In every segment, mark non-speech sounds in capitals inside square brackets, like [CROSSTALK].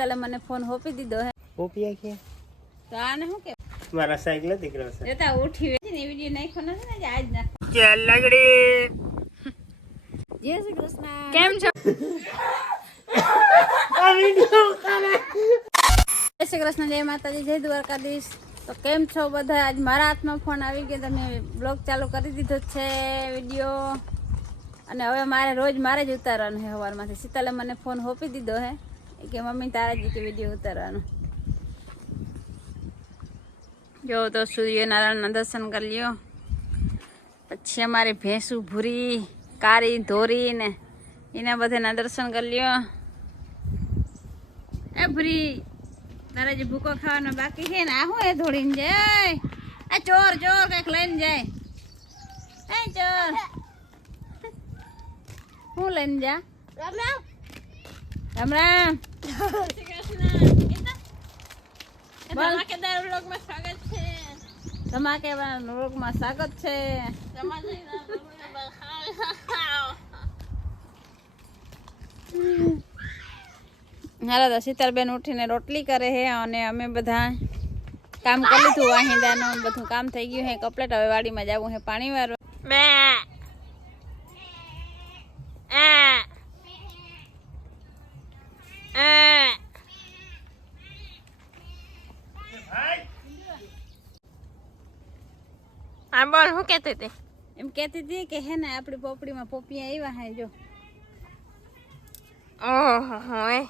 શીતલે મને ફોન હોપી દીધો હે. પોપિયા કે તો આને શું કે? મારા સાયકલ દીકરો છે. જતા ઉઠી વેચી ને વીડિયો નાખ્યો નથી ને આજ નાખો કે લગડી. જય શ્રી કૃષ્ણ. કેમ છો? જય શ્રી કૃષ્ણ જય માતાજી જય દ્વારકાધીશ. તો કેમ છો બધા? આજ મારા હાથમાં ફોન આવી ગયો તમે બ્લોગ ચાલુ કરી દીધો છે વીડિયો અને હવે મારે રોજ મારે જ ઉતારવાનું છે સવારમાંથી. શીતલે મને ફોન હોપી દીધો હે. કે મમ્મી તારા જ કે વીડિયો ઉતારવાનો. જો તો સૂર્યનારાયણના દર્શન કરી લ્યો. પછી અમારી ભેંસું ભૂરી કારી ધોરી ને એના બધાના દર્શન કરી લ્યો. એ ભૂરી તારા જે ભૂકો ખાવાનો બાકી છે ને આ હું એ ધોળીને જાય? આ ચોર ચોર કંઈક લઈને જાય. એ ચોર. હું લઈને જા. રામ રામ. રામ ધમાકેદાર [LAUGHS] વ્લોગમાં સ્વાગત છે. ધમાકેવા રોગમાં સ્વાગત છે. હાલો તો શીતલબેન ઉઠીને રોટલી કરે છે અને અમે બધા કામ કરી લીધું વાહિંદાનું બધું કામ થઈ ગયું છે કપલેટ. હવે વાડીમાં જવું છે પાણી આ હા બોલ શું કહેતી હતી? એમ કહેતી હતી કે હે ને આપણી પોપડીમાં પોપિયા આવ્યા હે જો. ઓહો હે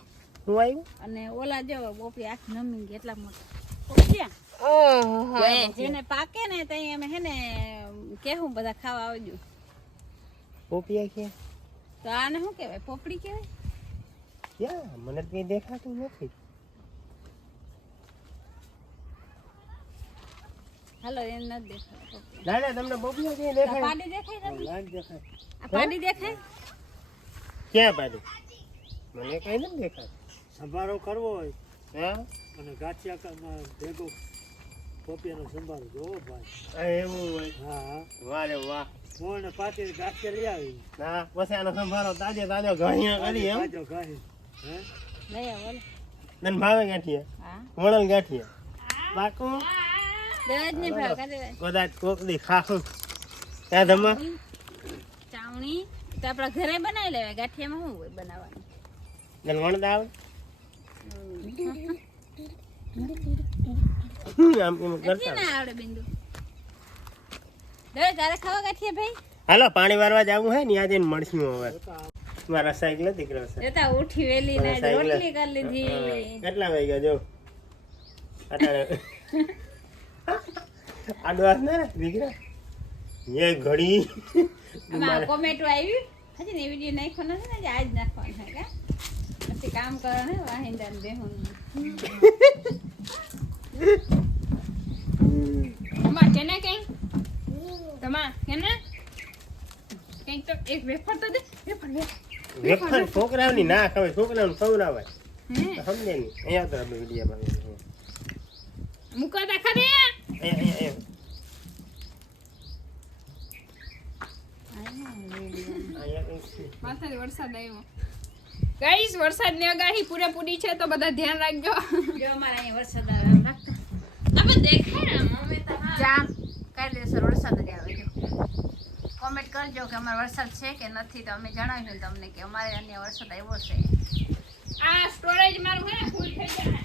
હું આવ્યું અને ઓલા જો પોપી આખ નમી ગઈ એટલા મોટા. પોપિયા ઓહો હે જેને પાકે ને ત્યાં અમે હે ને કેવું બધા ખાવા આવજો. પોપિયા કે? તો આને શું કહેવાય? પોપડી કહેવાય? ક્યાં? મને તો કઈ દેખાતું નથી. હાલો એને ન દેખાય ના ના તમને બબલો ક્યાં દેખાય? પાડી દેખાય તમને? દેખાય. આ પાડી દેખાય? ક્યાં પાડી? મને કઈ નથી દેખાતું. સંભારો કરવો હોય. હા? અને ગાંઠિયા ભેગો પોપિયાનો સંભારો જોવો ભાઈ. આ એવું હોય? હા વારે વાહ હું પાટી પાછી ગાંઠિયા લઈ આવી. ના પછી આનો સંભારો તાજે તાજો ઘણીયા કરી એમ? તાજો ગાહી તને ભાવે ગાંઠિયા. વણલ ગાંઠિયા. પાકું કદાચ કોક દી ખાખું ત્યાં ધમા ચાવણી. તો આપણા ઘરે બનાવી લેવાય. ગાંઠિયામાં શું હોય બનાવવાનું? તને વણતા આવે આમ એમ કરતા ના આવડે બિંદુ. તારે ખાવા ગાંઠિયા ભાઈ? હાલો પાણી વારવા જવું હે ને આજે મળશું હવે. મારા સાયકલ દીકરો છે જતા ઉઠી વેલી ને રોટલી કરી લીધી કેટલા વાગ્યા જો? અત્યારે [LAUGHS] આડો હાથ ના રાખ દીકરા. એ ઘડી. આમાં કોમેન્ટો આવી? હજી ને વિડિયો નાખ્યો નથી ને આજ નાખવાનું હે કા? પછી કામ કરો ને વાહિંદા ને બેહુન તમા કેને કઈ? તમા કેને કંઈક તો એક વેફર તો દે વેફર વેફર. વેફર છોકરાઓની ના ખવાય છોકરાઓને ખવડાવાય સમજે ને. અહીંયા તો આપણે વિડીયામાં મૂકો તા ખરી માથાથી વરસાદ આવ્યો. ગાઈસ વરસાદની આગાહી પૂરેપૂરી છે તો બધા ધ્યાન રાખજો. જો અમારે અહીંયા વરસાદ આવે દેખાય ને મમ્મી તો હા. જા કાયદેસર વરસાદ જો કોમેન્ટ કરજો કે અમારે વરસાદ છે કે નથી તો અમે જણાવ્યું તમને કે અમારે અહીંયા વરસાદ આવ્યો છે. આ સ્ટોરેજ મારું હે ને ફૂલ થઈ જાય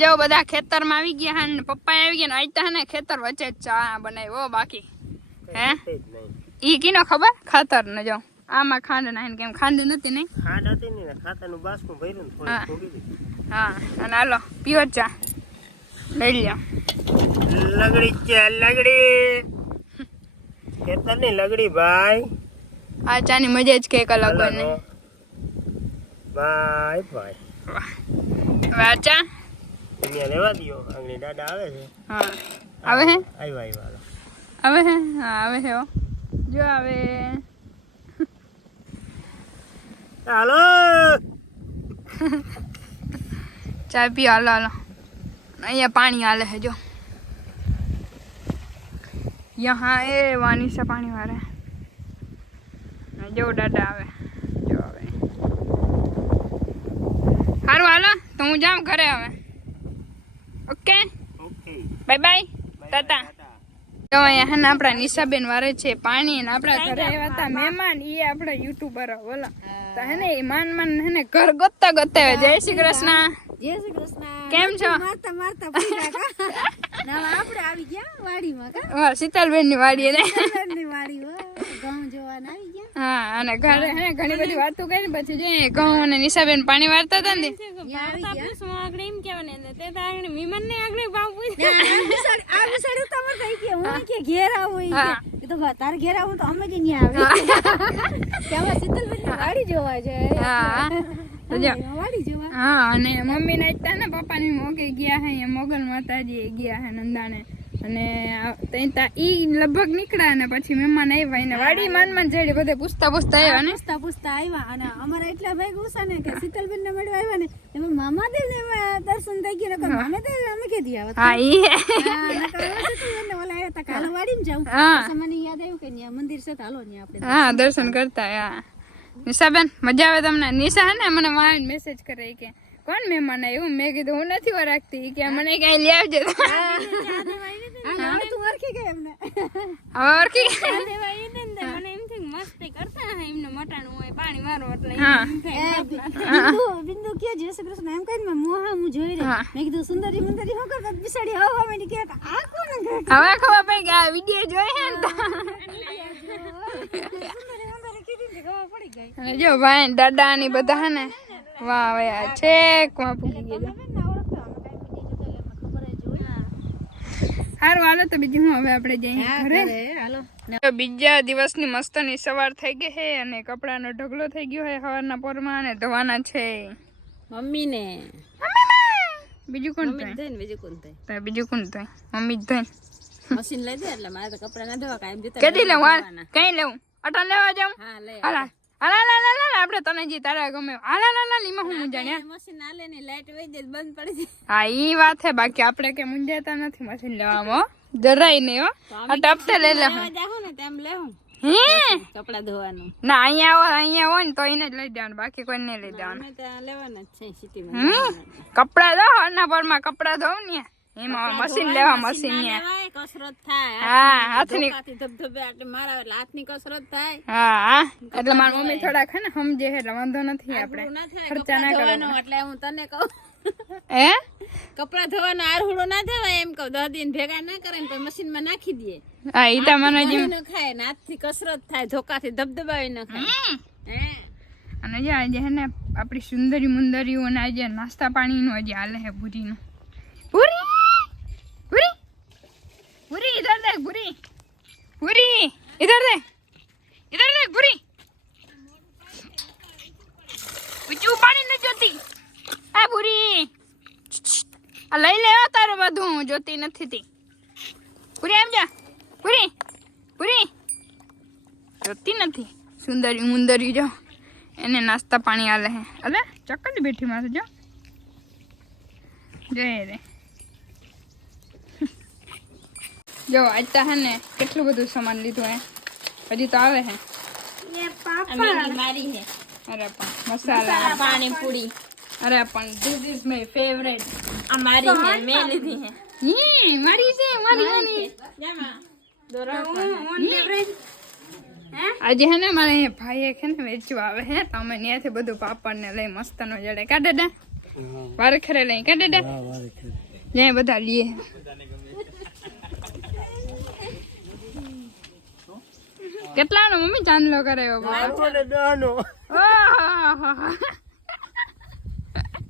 જો બધા ખેતરમાં આવી ગયા હા ને પપ્પા આવી ગયા ને હે ને ખેતર વચ્ચે ચા બનાવ્યો બાકી. હે? ઈ કીનો ખબર? ખાતર ને જો. આમાં ખાંડ નાખીને કેમ ખાંડ નથી નહીં? ખાંડ હતી ને ખાતાનું બાસકું ભર્યું ને હા. થોડી હા અને હાલો પ્યોર ચા. લઈ લ્યો. લગડી છે લગડી? ખેતરની લગડી ભાઈ. આ ચાની મજા જ કંઈક અલગ બને ને. ભાઈ ભાઈ. વાચા ચા? અહીંયા લેવા દો આંગળી દાદા આવે છે. હા. આવે હે? આવ્યા આવ્યા વાલો આવે હે? હા આવે હે જો આવે. હાલો. ચા પી હાલો હાલો. અહીંયા પાણી હાલે છે જો. યહાં એ વાની સે પાણી વાળે જો દાદા આવે જો આવે તો હું જાઉં ઘરે હવે okay okay bye bye tata તો અહીંયા હે ને આપણા નિશાબેન વારે છે પાણી ને આપણા ઘરે આવ્યા હતા મહેમાન એ આપણા યુટ્યુબર બોલો તો હે ને એ માન માન હે ને ઘર ગોતતા ગોતતા જય શ્રી કૃષ્ણ જય શ્રી કૃષ્ણ. કેમ છો? મારતા મારતા ના આપણે આવી ગયા વાડીમાં કા? હા શીતલબેનની વાડી ને. ની વાડી હો. ઘઉં જોવાના આવી ગયા. હા અને ઘરે હે ઘણી બધી વાતો કરી પછી જે ઘઉં અને નિશાબેન પાણી વાળતા હતા ને આવી ગયા. હા આ વિસાડ્યું તો અમારે થઈ ગયા હું કે ઘેર આવું કે. બા તારે ઘેર આવું તો અમે કે ન્યા આવી. શીતલબેન વાડી જોવા જાય. હા. તો જો હા અને મમ્મી ને હતા ને પપ્પા ની મોગે ગયા હે મોગલ માતાજી ગયા હે નંદાને. અને ઈ લગભગ નીકળ્યા ને પછી મહેમાન આવ્યા એને વાડી માન માન જડી બધે પૂછતા પૂછતા આવ્યા ને. પૂછતા પૂછતા આવ્યા અને અમારા એટલા ભાઈ ગુસ્સા ને કે શીતલબેન ને મળવા આવ્યા ને. એમાં મામાદેવ ને દર્શન થઈ ગયા નકર મામાદેવ અમે કેદી આવત. હા ઈ ને ઓલા આવ્યા તા કાલે વાડીમાં જાઉં. હા. મને યાદ આવ્યું કે ન્યા મંદિર છે તો હાલો ન્યા આપણે હા દર્શન કરતા હા. નિશાબેન મજા આવે તમને નિશા હે ને મને વાળ મેસેજ કરે કે કોણ મહેમાન આવ્યું મેં કીધું હું નથી વરાગતી કે મને કઈ લઈ આવજે હા, હવે તું ઓળખી ગઈ એમને હવે ઓળખી હા એ, બિંદુ બિંદુ કે જય શ્રી કૃષ્ણ એમ કહીને મેં મોહા હું જોઈ રહી મેં કીધું સુંદરી મુંદરી શું કરતા બિસાડી હવા મેં કે આ કોણ હવે ખબર પડી કે આ વીડિયો જોઈ હે ને અને જો ભાઈ દાદા ની બધા હે ને વાહ હવે આ છેક વાં પૂગી ગયા ના ઓળખતો અમે કાંઈ બીજી જોતા એટલે અમને ખબર જ હોય. સારું હાલો તો બીજું હું હવે આપણે જઈએ ઘરે. ઘરે, હાલો. તો બીજા દિવસની મસ્તની સવાર થઈ ગઈ છે અને કપડાનો ઢગલો થઈ ગયો છે સવારના પોરમાં અને ધોવાના છે. મમ્મી ને બીજું કોણ મમ્મી બીજું કોણ થાય? બીજું કોણ થાય? મમ્મી જ મશીન લઈ દે એટલે મારે તો કપડા ના ધોવા જતા કેદી લેવું કઈ લેવું અટલ લેવા જાઉં? હા લે. હાલા હાલા હાલા હાલા આપણે તને જે તારા ગમે હાલા હાલા લીમાં હું મુંજાણ્યા મશીન ના લે ને લાઈટ વહી જાય બંધ પડી હા ઈ વાત છે બાકી આપણે કે મુંજાતા નથી મશીન લેવામાં જરાય નહીં હો. આ ટપતે લઈ લે હું ને તેમ લેવું. હું? કપડા ધોવાનું. ના અહીંયા હોય અહીંયા હોય ને તો એને જ લઈ દેવાનું બાકી કોઈ નહીં લઈ દેવાનું. લેવાના જ છે સિટીમાં કપડા ધો હરના પરમાં કપડા ધોવ ને એમાં મશીન લેવા મશીન ને કસરત થાય. હા હાથની ધબધબે આટલે મારા એટલે હાથની કસરત થાય. હા હા. એટલે મારી મમ્મી થોડાક હે ને સમજે છે વાંધો નથી આપણે. ખર્ચા ના કપડા ધોવાનો એટલે હું તને કહું. હે? કપડા ધોવાનો આરહુડો ના થવાય એમ કહું. દસ દિન ભેગા ના કરે ને મશીનમાં નાખી દે હા ઈ તો મને જેમ ન ખાય ને હાથથી કસરત થાય ધોકાથી ધબધબાવી ન ખાય. હે? અને જે આજે હે ને આપણી સુંદરી મુંદરીઓ અને આજે નાસ્તા પાણીનું આજે હાલે ભૂરી ભૂરીનું ભૂરી ભૂરી ભૂરી ઇધર દેખ ભૂરી ભૂરી ઇધર દેખ ઇધર દેખ ભૂરી ઊંચું પાણી ન જોતી આ ભૂરી આ લઈ લેવા તારું બધું નથી તી. પૂરી એમ જા. પૂરી પૂરી જોતી નથી. સુંદરી મુંદરી જો. એને નાસ્તા પાણી આલે હે. અલે ચક્કર બેઠી મારે જો. જય રે. જો આજ તો હે ને કેટલું બધું સામાન લીધું હે. હજી તો આવે હે. અરે પણ મસાલા. પાણી પૂરી અરે પણ ધીસ ઇઝ માય ફેવરેટ આ મારી હે મે લીધી હે હી મારી છે મારી મારી આજે હે ને મારે અહીંયા ભાઈ એક હે ને વેચવા આવે હે તો અમે ત્યાંથી બધું પાપડ ને લઈ મસ્ત નો જડે. કા દાદા? વારખરે લઈ કા દાદા? હા જ્યાં બધા લીએ કેટલાનો? મમ્મી ચાંદલો કરાયો બાબા આનો ને દહનો ઓહોહોહો. ચારસો રૂપિયા ચાલો થયો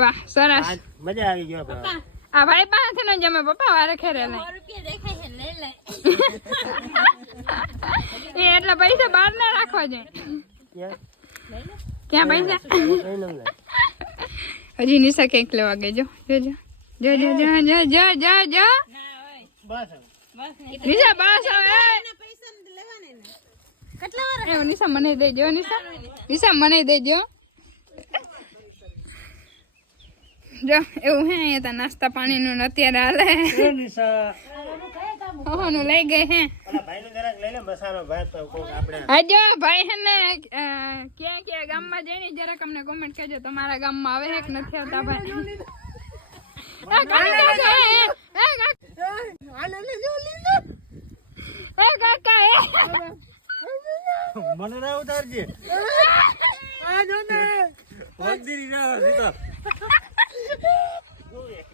વાહ સરસ. આ મજા આવી ગયો આ ભાઈ પાસેથી ન જમે પપ્પા વારે ખેરે લઈ એ એટલા પૈસા બહાર ના રાખવા જોઈએ. ક્યાં? પૈસા. હજી નિશા કેક લેવા ગઈ જો જો જો. જો જો જો જો જો જો જો. બસ હવે. નિશા બસ હવે. પૈસા નથી લેવાના ને કેટલા વાર? નિશા મને દેજો નિશા. નિશા મને દેજો જો એવું હે અહીંયા તા નાસ્તા પાણીનું અત્યારે હાલે. ઓહનું લઈ ગઈ હે. આજો ભાઈ ક્યાં ક્યાં ગામમાં જઈને જરાક અમને કોમેન્ટ કહેજો તમારા ગામમાં આવે નથી આવતા ભાઈ. મને ના Go away.